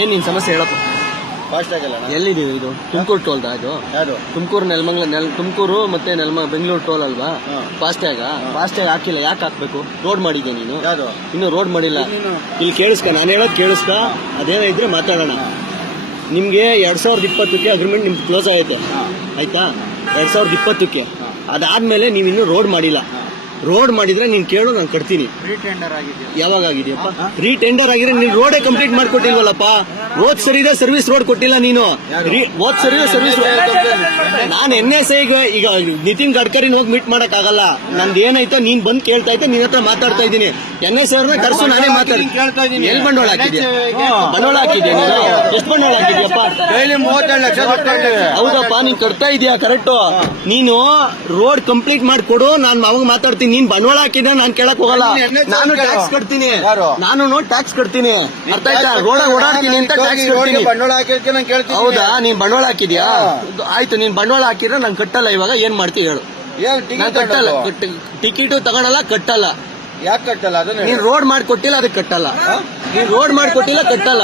ಏನ್ ನಿನ್ ಸಮಸ್ಯೆ ಹೇಳಪ್ಪ ಫಾಸ್ಟ್ ಆಗಲ್ಲ ಎಲ್ಲಿದೆ ಇದು? ತುಮಕೂರು ಟೋಲ್ ಅದು ಯಾರು ತುಮಕೂರು ನೆಲಮಂಗ್ಲ ನೆಲ್ ತುಮಕೂರು ಮತ್ತೆ ನೆಲಮ ಬೆಂಗಳೂರು ಟೋಲ್ ಅಲ್ವಾ? ಫಾಸ್ಟ್ಯಾಗ ಫಾಸ್ಟ್ಯಾಗ ಹಾಕಿಲ್ಲ. ಯಾಕೆ ಹಾಕ್ಬೇಕು? ರೋಡ್ ಮಾಡಿದ್ಯಾ ನೀನು? ಯಾರು ಇನ್ನು ರೋಡ್ ಮಾಡಿಲ್ಲ. ಇಲ್ಲಿ ಕೇಳಿಸ್ಕ ನಾನು ಹೇಳೋದು ಕೇಳಿಸ್ಕ. ಅದೇನೋ ಇದ್ರೆ ಮಾತಾಡೋಣ. ನಿಮ್ಗೆ ಎರಡ್ ಸಾವಿರದ ಇಪ್ಪತ್ತಕ್ಕೆ ಅಗ್ರಿಮೆಂಟ್ ನಿಮ್ಗೆ ಕ್ಲೋಸ್ ಆಗೈತೆ. ಆಯ್ತಾ? ಎರಡ್ ಸಾವಿರದ ಇಪ್ಪತ್ತಕ್ಕೆ. ಅದಾದ್ಮೇಲೆ ನೀವು ಇನ್ನೂ ರೋಡ್ ಮಾಡಿಲ್ಲ. ರೋಡ್ ಮಾಡಿದ್ರೆ ನೀನ್ ಕೇಳು ನಾನು ಕಟ್ತೀನಿ. ಯಾವಾಗ ಆಗಿದೆಯಪ್ಪ? ರೀಟೆಂಡರ್ ಆಗಿದ್ರೆ ನೀನ್ ರೋಡೇ ಕಂಪ್ಲೀಟ್ ಮಾಡ್ಕೊಟ್ಟಿಲ್ವಲ್ಲಪ್ಪ? ಓದ್ ಸರಿ ಇದೆ ಸರ್ವಿಸ್ ರೋಡ್ ಕೊಟ್ಟಿಲ್ಲ ನೀನು. ಹೋದ್ ಸರಿ ಸರ್ವಿಸ್ ನಾನು. ಎನ್ ಎಸ್ ಐಗೆ ಈಗ ನಿತಿನ್ ಗಡ್ಕರಿನ ಹೋಗಿ ಮೀಟ್ ಮಾಡಕ್ ಆಗಲ್ಲ ನಂದು ಏನೈತೆ ನೀನ್ ಬಂದ್ ಕೇಳ್ತಾ ಇದ್ದೆ ನಿನ್ ಹತ್ರ ಮಾತಾಡ್ತಾ ಇದ್ದೀನಿ. ಎನ್ ಎಸ್ ಅವ್ರನ್ನ ಕರ್ಸು ನಾನೇ ಮಾತಾಡ್ತೀನಿ ಎಲ್. ಎಲ್ಲಿ ಬಂಡವಾಳ ಹಾಕಿದ್ಯಾ. ಬಂಡವಾಳ ಹಾಕಿದ್ಯಾ ನೀನು? ಎಷ್ಟು ಬಂಡವಾಳ ಹಾಕಿದ್ಯಪ್ಪ? ಹೌದಪ್ಪ ನೀನ್ ಕಟ್ತಾ ಇದೀಯ ಕರೆಕ್ಟ್ ನೀನು ರೋಡ್ ಕಂಪ್ಲೀಟ್ ಮಾಡ್ಕೊಡು ನಾನ್ ಅವಾಗ ಮಾತಾಡ್ತೀನಿ. ನೀನ್ ಬಂಡವಾಳ ಹಾಕಿದ್ರೆ ನಾನ್ ಕೇಳಕ್ ಹೋಗಲ್ಲ. ನಾನು ಟ್ಯಾಕ್ಸ್ ಕಟ್ತೀನಿ. ನಾನು ಟ್ಯಾಕ್ಸ್ ಕಟ್ತೀನಿ. ಅರ್ಥ ಆಯ್ತಾ? ರೋಡ್ ಓಡಾಡ್ತೀನಿ ಅಂತ ಟ್ಯಾಕ್ಸ್ ಕಟ್ತೀನಿ. ಬಂಡವಾಳ ಹಾಕಿರ್ತೀನಿ ನಾನು ಕೇಳ್ತೀನಿ. ಹೌದಾ? ನೀನ್ ಬಂಡವಾಳ ಹಾಕಿದ್ಯಾ? ಆಯ್ತು ನೀನ್ ಬಂಡವಾಳ ಹಾಕಿದ್ರೆ ನಾನ್ ಕಟ್ಟಲ್ಲ ಇವಾಗ ಏನ್ ಮಾಡ್ತೀವಿ ಹೇಳು. ಟಿಕೆಟ್ ತಗೊಳಲ್ಲ ಕಟ್ಟಲ್ಲ. ಯಾಕೆ ಕಟ್ಟಲ್ಲ? ಅದನ್ನ ನೀನ್ ರೋಡ್ ಮಾಡ್ಕೊಟ್ಟಿಲ್ಲ ಅದಕ್ಕೆ ಕಟ್ಟಲ್ಲ. ನೀನ್ ರೋಡ್ ಮಾಡ್ಕೊಟ್ಟಿಲ್ಲ ಕಟ್ಟಲ್ಲ.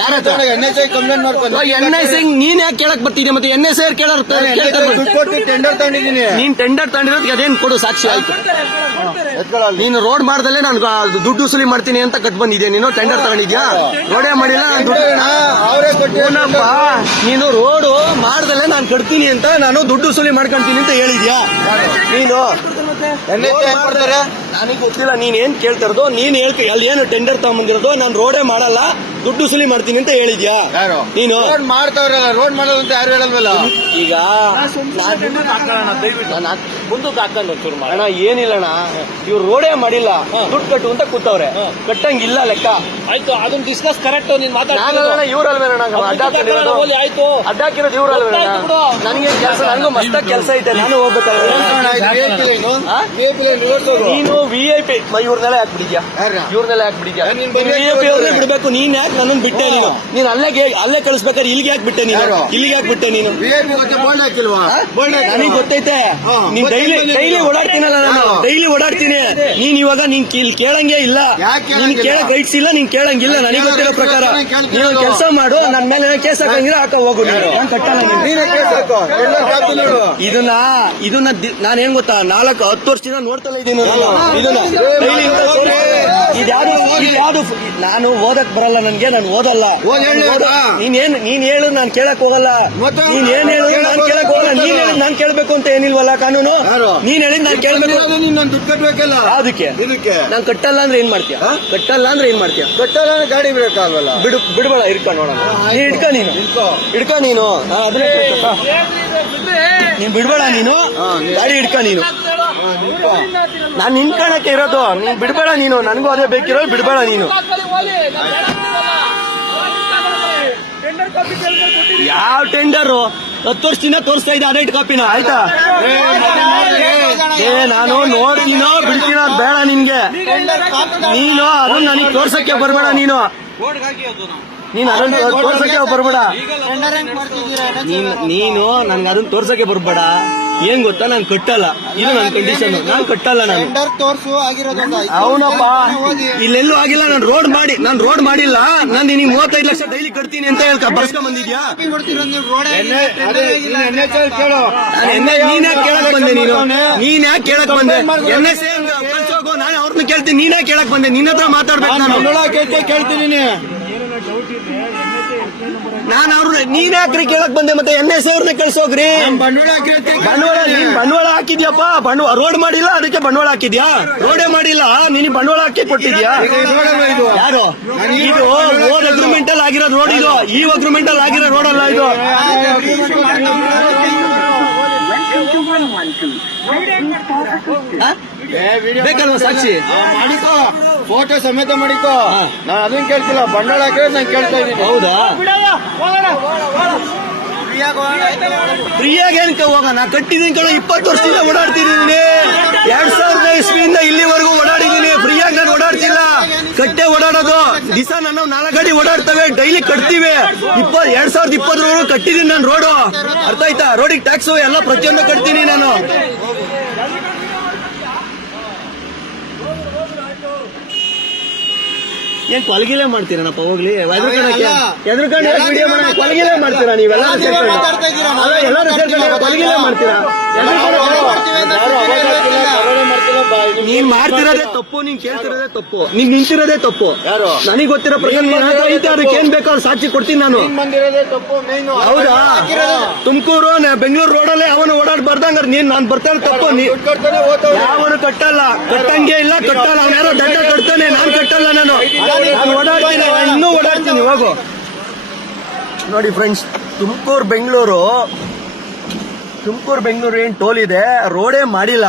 ಯಾರ ಎನ್ ಎಸ್ ಐ ಕಂಪ್ಲೇಂಟ್ ಮಾಡ್ಕೊಂಡು ಎನ್ ಐ ಸಿಂಗ್ ನೀನ್ ಯಾಕೆ ಕೇಳಕ್ ಬರ್ತಿದ್ಯಾ ಮತ್ತೆ ಎನ್ ಎಸ್ ಐ ಕೇಳೋರ್ ಟೆಂಡರ್ ತಗೊಂಡಿದ್ದೀನಿ. ನೀನ್ ಟೆಂಡರ್ ತಗೊಂಡಿರೋದಕ್ಕೆ ಅದೇನ್ ಕೊಡು ಸಾಕ್ಷಿ ಆಯ್ತು. ನೀನು ರೋಡ್ ಮಾಡ್ದಲ್ಲೇ ನಾನು ದುಡ್ಡು ವಸೂಲಿ ಮಾಡ್ತೀನಿ ಅಂತ ಕಟ್ ಬಂದಿದ್ಯಾ? ನೀನು ಟೆಂಡರ್ ತಗೊಂಡಿದ್ಯಾ? ರೋಡೇ ಮಾಡಿಲ್ಲ ನಾನ್ ರೋಡು ಮಾಡ್ದಲ್ಲೇ ನಾನು ಕಟ್ತೀನಿ ಅಂತ ನಾನು ದುಡ್ಡು ವಸೂಲಿ ಮಾಡ್ಕೊಂತೀನಿ ಅಂತ ಹೇಳಿದ್ಯಾ? ನೀನು ನನಗೆ ಗೊತ್ತಿಲ್ಲ ನೀನ್ ಏನ್ ಕೇಳ್ತಿರೋದು ನೀನ್ ಹೇಳ್ತಿ ಅಲ್ಲಿ ಏನು ಟೆಂಡರ್ ತಗೊಂಬಂದಿರೋದು? ನಾನು ರೋಡೇ ಮಾಡಲ್ಲ. ದುಡ್ಡು ಸುಲಿ ಮಾಡ್ತೀನಿ ಅಂತ ಹೇಳಿದ್ಯಾ? ಯಾರು? ನೀನು? ರೋಡ್ ಮಾಡ್ತಾವ್ರಲ್ಲ ರೋಡ್ ಮಾಡೋದು ಅಂತ ಯಾರು ಹೇಳಲ್ವಲ್ಲ? ಈಗ ಮುಂದಕ್ಕೆ ಹಾಕೊಂಡು ಚೂರು ಅಣ್ಣ ಏನಿಲ್ಲ ಅಣ್ಣ ಇವ್ರು ರೋಡೇ ಮಾಡಿಲ್ಲ. ದುಡ್ಡು ಕಟ್ಟು ಅಂತ ಕೂತವ್ರೆ. ಕಟ್ಟಂಗಿಲ್ಲ ಲೆಕ್ಕ. ಆಯ್ತು ಅದನ್ನ ಡಿಸ್ಕಸ್ ಕರೆಕ್ಟ್ ನೀನ್ ಹಾಕೊಂಡಿರೋದು ಆಯ್ತು. ಅಡ್ಡಾಕಿರೋದು ಬಿಡು. ನನಗೆ ಕೆಲಸ ನನಗೂ ಮಸ್ತ ಕೆಲಸ ಐತೆ ನಾನು ಹೋಗ್ಬೇಕಲ್ವ ನೀನು ವಿ ಐ ಪಿ ಇವ್ರನ್ನೆಲ್ಲ ಹಾಕ್ಬಿಟ್ಟಿದ್ಯಾ ಯಾರ್ನ? ಇವ್ರನ್ನೆಲ್ಲ ಬರ್ಬೇಕು ವಿ ಐ ಪಿ ಅವ್ರನ್ನೇ ಬಿಡ್ಬೇಕು ನೀನ್ ಯಾಕೆ ನನ್ನನ್ನು ಬಿಟ್ಟೆ ನೀನು. ನೀನು ಅಲ್ಲೇ ಅಲ್ಲೇ ಕಳಿಸ್ಬೇಕಾದ್ರೆ ಇಲ್ಲಿಗೆ ಯಾಕೆ ಬಿಟ್ಟೆ ನೀನು? ಇಲ್ಲಿಗೆ ಯಾಕೆ ಬಿಟ್ಟೆ ನೀನು? ನನಗೆ ಗೊತ್ತೈತೆ. ನೀನ್ ಡೈಲಿ ಡೈಲಿ ಓಡಾಡ್ತೀನಲ್ಲ ನಾನು. ಡೈಲಿ ಓಡಾಡ್ತೀನಿ. ನೀನ್ ಇವಾಗ ನೀನ್ ಕೇಳಂಗೆ ಇಲ್ಲ. ನೀನ್? ಕೇಳ ಗೈಡ್ಸ್ ಇಲ್ಲ ನೀನ್ ಕೇಳಂಗಿಲ್ಲ. ನನಗೆ ಗೊತ್ತಿರೋ ಪ್ರಕಾರ ನೀನು ಕೆಲಸ ಮಾಡು. ನನ್ ಮೇಲೆ ಕೇಸ್ ಹಾಕಂಗಿಲ್ಲ ಹಾಕ ಹೋಗು ನೀನು. ಇದನ್ನ ಇದನ್ನ ನಾನೇನ್ ನಾನ್ ಏನ್ ಗೊತ್ತಾ? ನಾಲ್ಕು ಹತ್ತು ವರ್ಷದಿಂದ ನೋಡ್ತಲೇ ಇದ್ದೀನಿ ನಾನು. ಇದನ್ನ ಡೈಲಿ ಇದ್ಯಾವುದು ಇದ್ಯಾವ್ದು ನಾನು ಓದಕ್ ಬರಲ್ಲ ನನ್ಗೆ ನಾನು ಓದಲ್ಲ. ಓದ್ ಹೇಳು ನಾನು ಹೇಳು ನಾನು ಕೇಳಕ್ ಹೋಗಲ್ಲ. ನೀನ್ ಏನ್ ಹೇಳು ನಾನು ಕೇಳಕ್ ಹೋಗಲ್ಲ. ನೀನ್ ಹೇಳಿದ್ ನಾನು ಕೇಳ್ಬೇಕು ಅಂತ ಏನಿಲ್ವಲ್ಲ ಕಾನೂನು? ನೀನ್ ಹೇಳಿದ್ ನಾನ್ ಕೇಳ್ಬೇಕು. ಅದಕ್ಕೆ ನಾನು ಕಟ್ಟಲ್ಲ ಅಂದ್ರೆ ಏನ್ ಮಾಡ್ತೀಯ? ಕಟ್ಟಲ್ಲ ಅಂದ್ರೆ ಏನ್ ಮಾಡ್ತೀಯ? ಕಟ್ಟಲ್ಲ ಅಂದ್ರೆ ಗಾಡಿ ಬಿಡಕ್ಕಾಗಲ್ಲ. ಬಿಡು ಬಿಡಬೇಡ ಇಡ್ಕ ನೋಡೋಣ ನೀನ್ ಇಡ್ಕ ನೀನು. ಇಡ್ಕ ನೀನು. ನಾನ್ ಅದನ್ನೇ? ನೀನ್ ಬಿಡ್ಬೇಡ ನೀನು. ಗಾಡಿ ಇಡ್ಕ ನೀನು. ನಿಂತ್ಕೋ. ನಾನ್ ಕಾಣಕ್ಕೆ ಇರೋದು. ನೀನ್ ಬಿಡ್ಬೇಡ ನೀನು. ನನಗೂ ಅದೇ ಬೇಕಿರೋ ಬಿಡ್ಬೇಡ ನೀನು. ಯಾವ ಟೆಂಡರ್ ಹತ್ತು ವರ್ಷದಿಂದ ತೋರಿಸ್ತಾ ಇದ್ದೆ ಅದೇ ಕಾಪಿನ ಆಯ್ತಾ? ಏ, ನಾನು ನೋಡ್ತೀನೋ ಬಿಡ್ತೀನ ಬೇಡ ನಿನ್ಗೆ. ನೀನು ಅದನ್ನ ನನಗೆ ತೋರ್ಸಕ್ಕೆ ಬರ್ಬೇಡ ನೀನು. ನೀನ್ ಅದನ್ನ ತೋರ್ಸಕ್ಕೆ ಬರ್ಬೇಡ. ನೀನ್ ನೀನು ನನ್ಗೆ ಅದನ್ನ ತೋರ್ಸಕ್ಕೆ ಬರ್ಬೇಡ. ಏನ್ ಗೊತ್ತಾ? ನಾನು ಕಟ್ಟಲ್ಲ. ಇದು ನನ್ನ ಕಂಡೀಷನ್ ನಾನು ಕಟ್ಟಲ್ಲ ನಾನು. ಟೆಂಡರ್ ತೋರ್ಸು ಆಗಿರೋದು ಆಯ್ತು. ಅವನಪ್ಪ. ಇಲ್ಲೆಲ್ಲೂ ಆಗಿಲ್ಲ. ನಾನು ರೋಡ್ ಮಾಡಿ ನಾನು ರೋಡ್ ಮಾಡಿಲ್ಲ. ನಾನು ನಿನಗೆ ಮೂವತ್ತೈದು ಲಕ್ಷ ಡೈಲಿ ಕಟ್ತೀನಿ ಅಂತ ಹೇಳ್ಕ ಬರ್ಸ್ಕೊಂಡ್ ಬಂದಿದ್ಯಾ. ನಾನು ಎನ್ ನೀನ್ ಯಾಕೆ ಕೇಳಕ್ ಬಂದೆ ನೀನು? ನೀನ್ ಯಾಕೆ ಕೇಳಕ್ ಬಂದೆ? ಎನ್ ಎಸ್ ನಾನು ಅವ್ರನ್ನ ಕೇಳ್ತೀನಿ. ನೀನೇ ಕೇಳಕ್ ಬಂದೆ? ನಿನ್ನ ಹತ್ರ ಮಾತಾಡ್ಬೇಕು ನಾನು ಕೇಳ್ತೀನಿ. ನಾನು ಅವ್ರ ನೀನ್ ಯಾಕ್ರಿ ಕೇಳಕ್ ಬಂದೆ ಮತ್ತೆ ಎನ್ ಎಸ್ ಅವ್ರನ್ನ ಕಳ್ಸೋಗ್ರಿ ಬಂಡವಾಳ ನೀನ್ ಬಂಡವಾಳ ಹಾಕಿದ್ಯಪ್ಪ? ಬಂಡವಾಳ ರೋಡ್ ಮಾಡಿಲ್ಲ ಅದಕ್ಕೆ ಬಂಡವಾಳ ಹಾಕಿದ್ಯಾ? ರೋಡೇ ಮಾಡಿಲ್ಲ ನೀನ್ ಬಂಡವಾಳ ಹಾಕಿ ಕೊಟ್ಟಿದ್ಯಾ? ಯಾರು? ಇದು ರೋಡ್ ಅಗ್ರಿಮೆಂಟ್ ಅಲ್ಲಿ ಆಗಿರೋ ರೋಡ್ ಇದು. ಈ ಅಗ್ರಿಮೆಂಟ್ ಅಲ್ಲಿ ಆಗಿರೋ ರೋಡ್ ಅಲ್ಲ ಇದು. ಬೇಕಲ್ವಾ ಸಾಕ್ಷಿ? ಮಾಡಿಕೋ. ಫೋಟೋ ಸಮೇತ ಮಾಡಿಕೋ. ನಾನು ಅದನ್ನ ಕೇಳ್ತಿಲ್ಲ. ಬಂಡವಾಳ ಹಾಕಿದ್ರೆ ನಾನು ಕೇಳ್ತಾ ಇದ್ದೀನಿ. ಹೌದಾ? ಫ್ರೀಯಾಗಿ ಏನಕ್ಕೆ ಹೋಗೋಣ? ಕಟ್ಟಿದೀನಿ ಕಣ ಇಪ್ಪತ್ತು ವರ್ಷದಿಂದ ಓಡಾಡ್ತಿದ್ದೀನಿ. ಎರಡ್ ಸಾವಿರದ ಇಸ್ವಿಯಿಂದ ಇಲ್ಲಿವರೆಗೂ ಓಡಾಡಿದ್ದೀನಿ. ಕಟ್ಟೆ ಓಡಾಡೋದು. ದಿಸ ನಾನು ನಾಲ್ಕು ಗಾಡಿ ಓಡಾಡ್ತವೆ ಡೈಲಿ ಕಟ್ತೀವಿ. ಇಪ್ಪತ್ ಎರಡ್ ಸಾವಿರದ ಇಪ್ಪತ್ತರವರೆಗೂ ಕಟ್ಟಿದೀನಿ ನಾನು ರೋಡು. ಅರ್ಥ ಆಯ್ತಾ? ರೋಡಿಗೆ ಟ್ಯಾಕ್ಸ್ ಎಲ್ಲ ಪ್ರತಿಯೊಂದು ಕಟ್ತೀನಿ ನಾನು. ಏನ್ ಕೊಲಗಿಲೆ ಮಾಡ್ತೀರನಪ್ಪ ಹೋಗ್ಲಿ? ಅಲ್ಲ. ವಿಡಿಯೋ ಮಾಡ ಕೊಲಗಿಲೆ ಮಾಡ್ತೀರಾ ನೀವೆಲ್ಲ ಎಲ್ಲರೂ ಸೇರ್ಕೊಂಡು ಕೊಲಗಿಲೆ ಮಾಡ್ತೀರಾ? ನೀನ್ ಮಾಡ್ತಿರೋದೇ ತಪ್ಪು ನೀನ್ ಕೇಳ್ತಿರೋದೇ ತಪ್ಪು. ನೀನ್ ನಿಂತಿರೋದೇ ತಪ್ಪು. ನನಗ್ ನನಗೆ ಗೊತ್ತಿರೋ ಪ್ರಶ್ನೆ ಏನ್ ಬೇಕಾದ್ರೂ ಸಾಕ್ಷಿ ಕೊಡ್ತೀನಿ ನಾನು. ನೀನ್ ಬಂದಿರೋದೇ ತಪ್ಪು ಮೇನ್ ಹೌದಾ? ತುಮಕೂರು ಬೆಂಗಳೂರು ರೋಡಲ್ಲೇ ಅವನು ಓಡಾಡ್ಬಾರ್ದಂಗ ನೀನ್ ನಾನ್ ಬರ್ತಾನೆ ತಪ್ಪು. ಯಾವನು ಕಟ್ಟಲ್ಲ. ಕಟ್ಟಂಗೆ ಇಲ್ಲ ಕಟ್ಟಲ್ಲ. ಅವನ ಯಾರೋ ದಂಡ ಕಟ್ತಾನೆ ನಾನ್ ಕಟ್ಟಲ್ಲ ನಾನು. ಓಡಾಡ್ತೀನಿ ನಾನು ಇನ್ನೂ ಓಡಾಡ್ತೀನಿ ಹೋಗು. ನೋಡಿ ಫ್ರೆಂಡ್ಸ್ ತುಮಕೂರು, ಬೆಂಗಳೂರು. ತುಮಕೂರು, ಬೆಂಗಳೂರು ಏನು ಟೋಲ್ ಇದೆ? ರೋಡೇ ಮಾಡಿಲ್ಲ.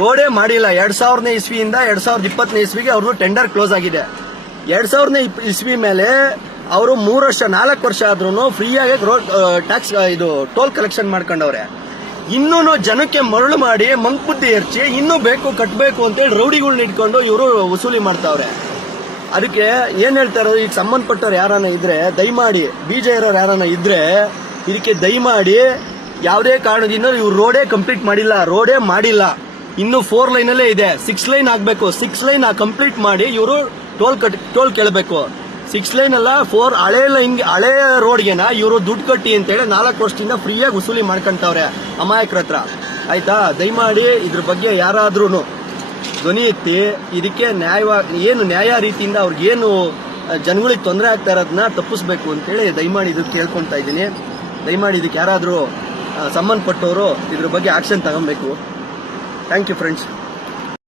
ರೋಡೇ ಮಾಡಿಲ್ಲ. ಎರಡ್ ಸಾವಿರನೇ ಇಸ್ವಿಯಿಂದ ಎರಡ್ ಸಾವಿರದ ಇಪ್ಪತ್ತನೇ ಇಸ್ವಿಗೆ ಅವ್ರದ್ದು ಟೆಂಡರ್ ಕ್ಲೋಸ್ ಆಗಿದೆ. ಎರಡ್ ಸಾವಿರನೇ ಇಸ್ವಿ ಮೇಲೆ ಅವರು ಮೂರು ವರ್ಷ, ನಾಲ್ಕು ವರ್ಷ ಆದ್ರೂ ಫ್ರೀಯಾಗಿ ರೋಡ್ ಟ್ಯಾಕ್ಸ್ ಇದು ಟೋಲ್ ಕಲೆಕ್ಷನ್ ಮಾಡ್ಕೊಂಡವ್ರೆ. ಇನ್ನೂ ಜನಕ್ಕೆ ಮರಳು ಮಾಡಿ ಮಂಕ್ ಬುದ್ಧಿ ಎರಚಿ, ಇನ್ನೂ ಬೇಕು ಕಟ್ಟಬೇಕು ಅಂತೇಳಿ ರೌಡಿಗಳನ್ನ ಇಟ್ಕೊಂಡು ಇವರು ವಸೂಲಿ ಮಾಡ್ತಾವ್ರೆ. ಅದಕ್ಕೆ ಏನ್ ಹೇಳ್ತಾರೋ, ಈಗ ಸಂಬಂಧಪಟ್ಟವ್ರು ಯಾರನ್ನ ಇದ್ರೆ ದಯಮಾಡಿ ಬೀಜ ಇರೋರು ಯಾರನ್ನ ಇದ್ರೆ ಇದಕ್ಕೆ ದಯಮಾಡಿ ಯಾವುದೇ ಕಾರಣದಿಂದ ಇವ್ರು ರೋಡೇ ಕಂಪ್ಲೀಟ್ ಮಾಡಿಲ್ಲ ರೋಡೇ ಮಾಡಿಲ್ಲ. ಇನ್ನು ಫೋರ್ ಲೈನ್ ಅಲ್ಲೇ ಇದೆ. ಸಿಕ್ಸ್ ಲೈನ್ ಆಗ್ಬೇಕು. ಸಿಕ್ಸ್ ಲೈನ್ ಕಂಪ್ಲೀಟ್ ಮಾಡಿ ಇವರು ಟೋಲ್ ಕಟ್ ಟೋಲ್ ಕೇಳಬೇಕು. ಸಿಕ್ಸ್ ಲೈನ್ ಅಲ್ಲ ಫೋರ್ ಹಳೆ ಲೈನ್ ಹಳೆ ರೋಡ್ಗೆನ ಇವರು ದುಡ್ಡು ಕಟ್ಟಿ ಅಂತೇಳಿ ನಾಲ್ಕು ವರ್ಷದಿಂದ ಫ್ರೀಯಾಗಿ ವಸೂಲಿ ಮಾಡ್ಕೊಂತವ್ರೆ ಅಮಾಯಕರ ಹತ್ರ. ಆಯ್ತಾ? ದಯಮಾಡಿ ಇದ್ರ ಬಗ್ಗೆ ಯಾರಾದ್ರೂ ಧ್ವನಿ ಎತ್ತಿ, ಇದಕ್ಕೆ ನ್ಯಾಯ ಏನು ನ್ಯಾಯ ರೀತಿಯಿಂದ ಅವ್ರಿಗೆ ಏನು ಜನಗಳಿಗೆ ತೊಂದರೆ ಆಗ್ತಾ ಇರೋದನ್ನ ತಪ್ಪಿಸ್ಬೇಕು ಅಂತೇಳಿ ದಯಮಾಡಿ ಇದಕ್ಕೆ ಕೇಳ್ಕೊತಾ ಇದ್ದೀನಿ. ದಯಮಾಡಿ ಇದಕ್ಕೆ ಯಾರಾದರೂ ಸಂಬಂಧಪಟ್ಟವರು ಇದ್ರ ಬಗ್ಗೆ ಆಕ್ಷನ್ ತಗೊಬೇಕು. Thank you friends.